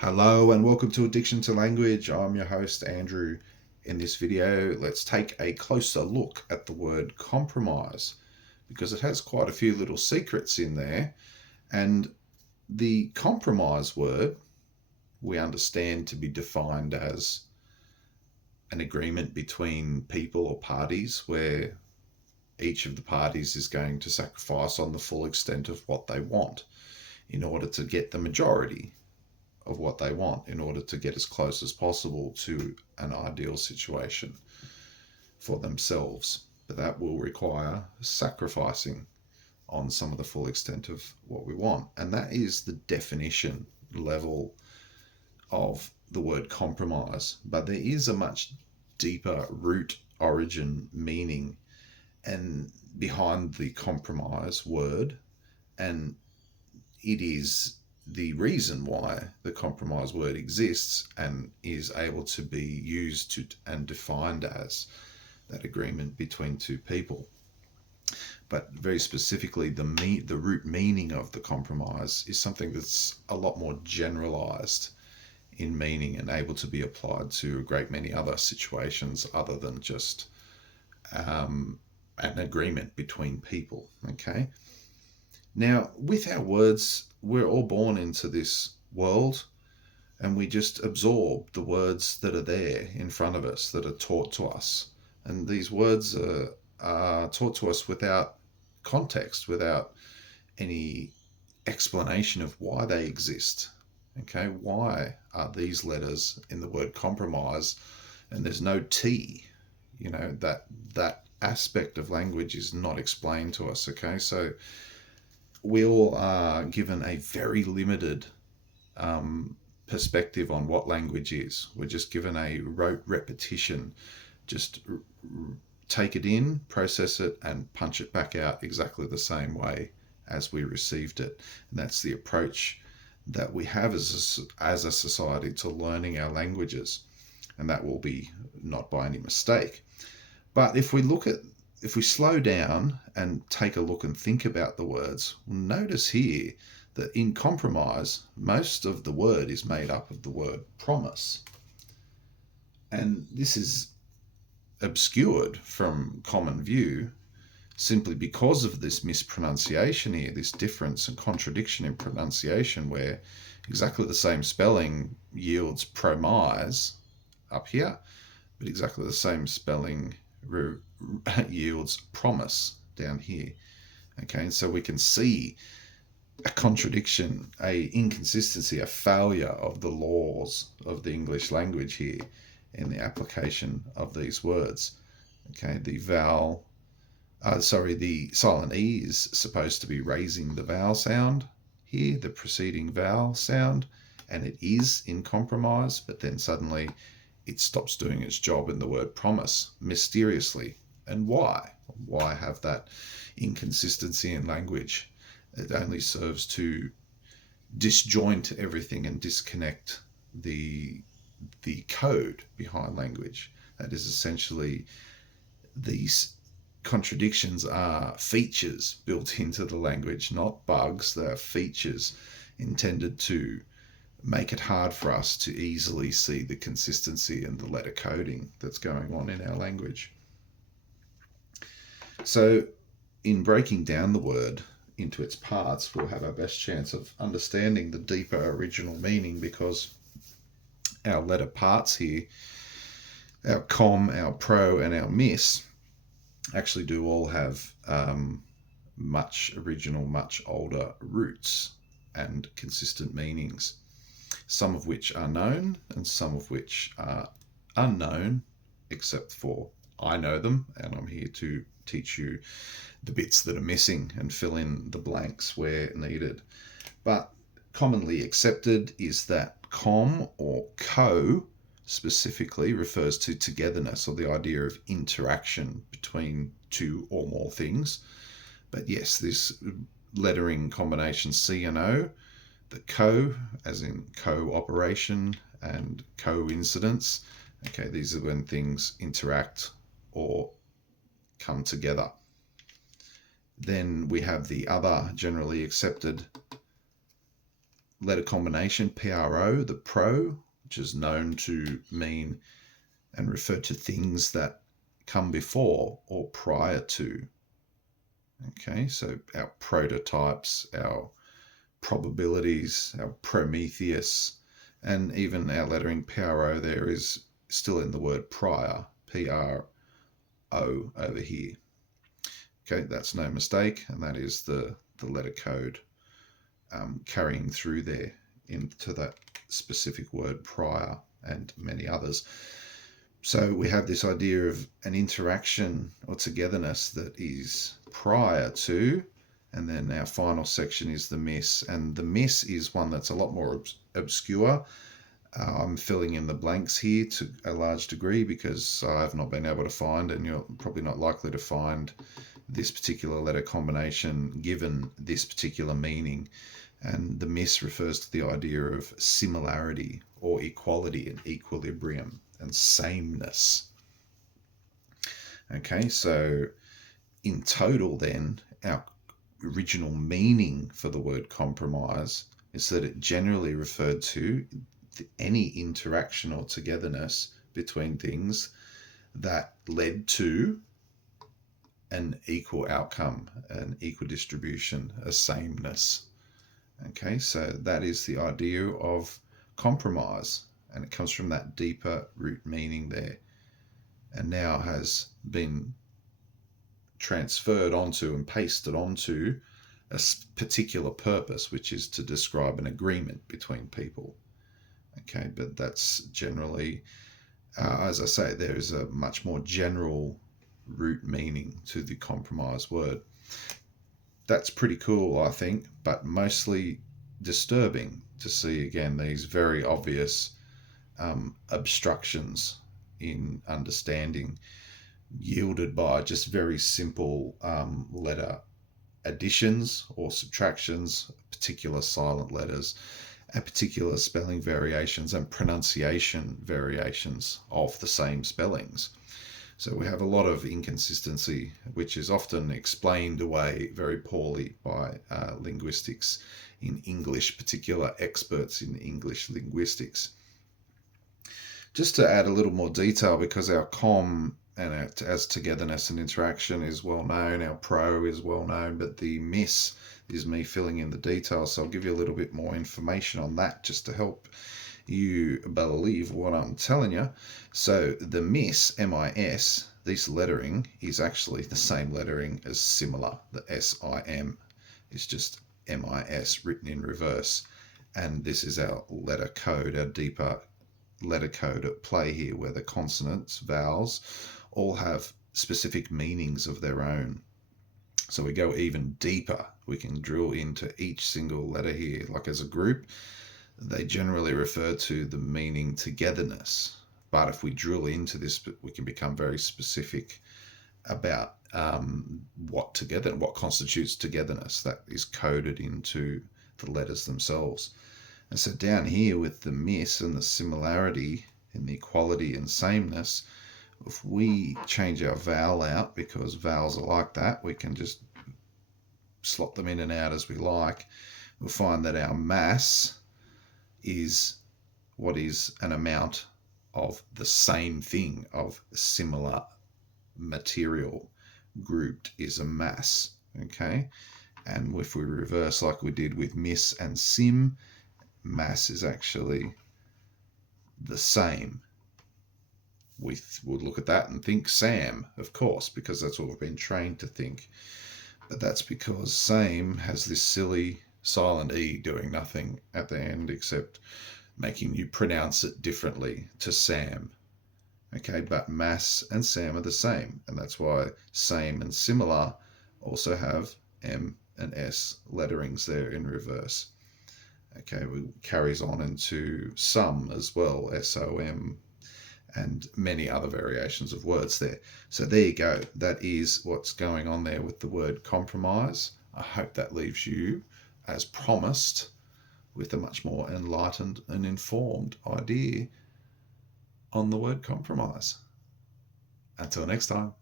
Hello and welcome to Addiction to Language. I'm your host, Andrew. In this video, let's take a closer look at the word compromise because it has quite a few little secrets in there. And the compromise word we understand to be defined as an agreement between people or parties where each of the parties is going to sacrifice on the full extent of what they want in order to get the majority of what they want, in order to get as close as possible to an ideal situation for themselves. But that will require sacrificing on some of the full extent of what we want. And that is the definition level of the word compromise. But there is a much deeper root origin meaning and behind the compromise word, and it is the reason why the compromise word exists and is able to be used to and defined as that agreement between two people. But very specifically, the root meaning of the compromise is something that's a lot more generalized in meaning and able to be applied to a great many other situations other than just an agreement between people. Okay. Now, with our words, we're all born into this world and we just absorb the words that are there in front of us, that are taught to us. And these words are taught to us without context, without any explanation of why they exist. Okay, why are these letters in the word compromise and there's no T? You know, that aspect of language is not explained to us. Okay, so we all are given a very limited perspective on what language is. We're just given a rote repetition. Just take it in, process it, and punch it back out exactly the same way as we received it. And that's the approach that we have as a society to learning our languages. And that will be not by any mistake. But if we slow down and take a look and think about the words, we'll notice here that in compromise, most of the word is made up of the word promise. And this is obscured from common view simply because of this mispronunciation here, this difference and contradiction in pronunciation, where exactly the same spelling yields promise up here, but exactly the same spelling yields promise down here. Okay, and so we can see a contradiction, a inconsistency, a failure of the laws of the English language here in the application of these words. Okay, the silent E is supposed to be raising the vowel sound here, the preceding vowel sound, and it is in compromise, but then suddenly it stops doing its job in the word promise mysteriously. And why? Why have that inconsistency in language? It only serves to disjoint everything and disconnect the code behind language. That is essentially, these contradictions are features built into the language, not bugs. They are features intended to make it hard for us to easily see the consistency and the letter coding that's going on in our language. So in breaking down the word into its parts, we'll have our best chance of understanding the deeper original meaning, because our letter parts here, our com, our pro, and our miss, actually do all have much original, much older roots and consistent meanings, some of which are known and some of which are unknown, except for I know them, and I'm here to teach you the bits that are missing and fill in the blanks where needed. But commonly accepted is that com or co specifically refers to togetherness, or the idea of interaction between two or more things. But yes, this lettering combination C and O, the co, as in cooperation and coincidence. Okay, these are when things interact or come together. Then we have the other generally accepted letter combination, PRO, the pro, which is known to mean and refer to things that come before or prior to. Okay, so our prototypes, our probabilities, our Prometheus, and even our lettering PRO there is still in the word prior, PRO over here. Okay, that's no mistake, and that is the letter code carrying through there into that specific word prior and many others. So we have this idea of an interaction or togetherness that is prior to, and then our final section is the miss. And the miss is one that's a lot more obscure. I'm filling in the blanks here to a large degree because I've not been able to find, and you're probably not likely to find, this particular letter combination given this particular meaning. And the miss refers to the idea of similarity or equality and equilibrium and sameness. Okay, so in total then, our original meaning for the word compromise is that it generally referred to any interaction or togetherness between things that led to an equal outcome, an equal distribution, a sameness. Okay, so that is the idea of compromise, and it comes from that deeper root meaning there, and now has been transferred onto and pasted onto a particular purpose, which is to describe an agreement between people. Okay, but that's generally, as I say, there is a much more general root meaning to the compromise word. That's pretty cool, I think, but mostly disturbing to see again these very obvious obstructions in understanding yielded by just very simple letter additions or subtractions, particular silent letters, and particular spelling variations and pronunciation variations of the same spellings. So we have a lot of inconsistency, which is often explained away very poorly by linguistics in English, particular experts in English linguistics. Just to add a little more detail, because our com and as togetherness and interaction is well known, our pro is well known, but the miss is me filling in the details. So I'll give you a little bit more information on that just to help you believe what I'm telling you. So the miss, M-I-S, this lettering is actually the same lettering as similar. The S-I-M is just M-I-S written in reverse. And this is our letter code, our deeper letter code at play here, where the consonants, vowels, all have specific meanings of their own. So we go even deeper. We can drill into each single letter here. Like as a group, they generally refer to the meaning togetherness. But if we drill into this, we can become very specific about what constitutes togetherness that is coded into the letters themselves. And so down here with the miss and the similarity and the equality and sameness, if we change our vowel out, because vowels are like that, we can just slot them in and out as we like, we'll find that our mass is what is an amount of the same thing, of similar material grouped is a mass. Okay, and if we reverse like we did with miss and sim, mass is actually the same. We would look at that and think Sam, of course, because that's what we've been trained to think. But that's because same has this silly silent E doing nothing at the end except making you pronounce it differently to Sam. Okay, but mass and Sam are the same, and that's why same and similar also have M and S letterings there in reverse. Okay, it carries on into some as well, SOM, and many other variations of words there. So there you go. That is what's going on there with the word compromise. I hope that leaves you, as promised, with a much more enlightened and informed idea on the word compromise. Until next time.